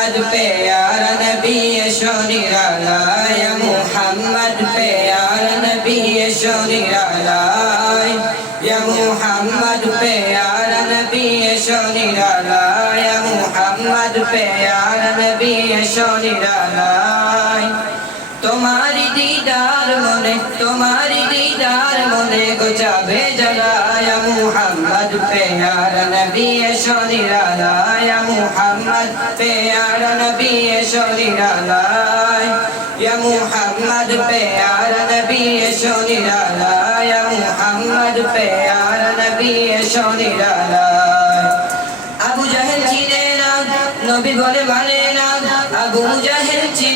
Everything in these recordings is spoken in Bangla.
মোহাম্মদ পেয়ার নবী শনিরালায় মোহাম্মদ পেয়ার নবী শনিরালায় মোহাম্মদ পেয়ার নবী শনিরালায় মোহাম্মদ পেয়ার নবী শনিরালায় তোমারি দিদার মনে, তোমারি দিদার মনে গোচাবে জলায়া মুহাম্মদ, পেয়ার নবী শরীরালায়া মুহাম্মদ, পেয়ার নবী শরীরালায় ইয়া মুহাম্মদ, পেয়ার নবী শরীরালায়া মুহাম্মদ, পেয়ার নবী শরীরালায় আবু জাহেল চিনে না, নবী বলে মানে না, আবু জাহেল চিনে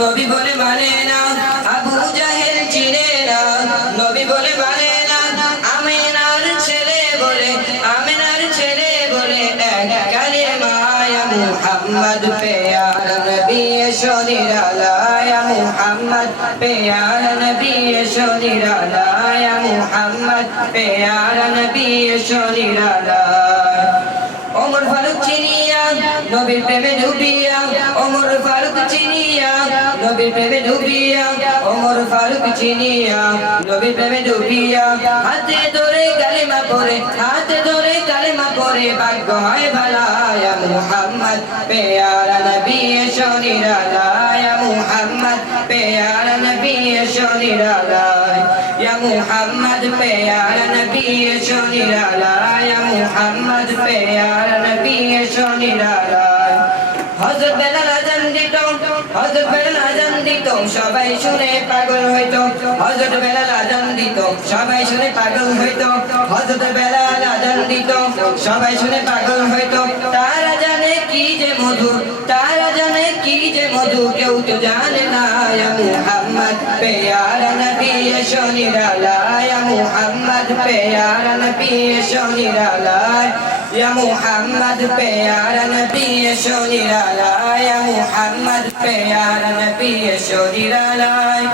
নবী বলে মানে না, আবু জাহেল চিনে না। নবী বলে মানে না, আমিনার ছেলে বলে, আমিনার ছেলে বলে, এক কালে মায়া মুহাম্মদ পেয়ার নবী শরীরালায়া মুহাম্মদ পেয়ার নবী শরীরালায়া মুহাম্মদ পেয়ার নবী শরীরালায়া ওমর ফারুক চিনিয়া, নবীর প্রেমে ডুবিয়া। ওমর ফারুক চিনিয়া, নবীর প্রেমে ডুবিয়া। ওমর ফারুক চিনিয়া, নবীর প্রেমে ডুবিয়া। হাতে ধরে কালিমা পরে হাতে ধরে কালিমা পরে ভাগ্য হয় ভালায়া। মুহাম্মদ, পেয়ারা নবী শরীরালায়া মুহাম্মদ মুহাম্মদ পেয়ারা নবী শরীরালায়া মুহাম্মদ পেয়ারা নবী শরীরালায় হযরত বেলাল আজান দিত হযরত বেলাল আজান দিত সবাই শুনে পাগল হইতো। হযরত বেলাল আজান দিত সবাই শুনে পাগল হইতো। হযরত বেলাল আজান দিত সবাই শুনে পাগল হইতো। তারা জানে কি যে মধু তারা জানে কি যে মধু কেউ তো জানে না ইয়া মুহাম্মদ পেয়ারা নবী শরীরালায় মুহাম্মদ পেয়ারা নবী শরীরালায় ইয়া মুহাম্মদ পেয়ারা নবী শরীরালায় মুহাম্মদ পেয়ারা নবী শরীরালায়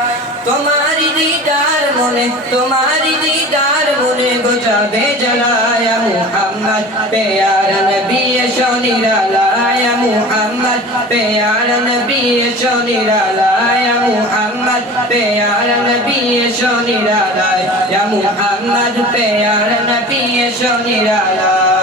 তোমারি দিদার মনে, তোমারি দিদার মনে গোজাবে জ্বালায় মুহাম্মদ পেয়ারা নবী শরীরালায় মুহাম্মদ পেয়ারা নবী শরীরালায় মুহাম্মদ পেয়ারা নবী শরীরালায় ইয়া মুহাম্মদ পেয়ারা নবী শরীরালায়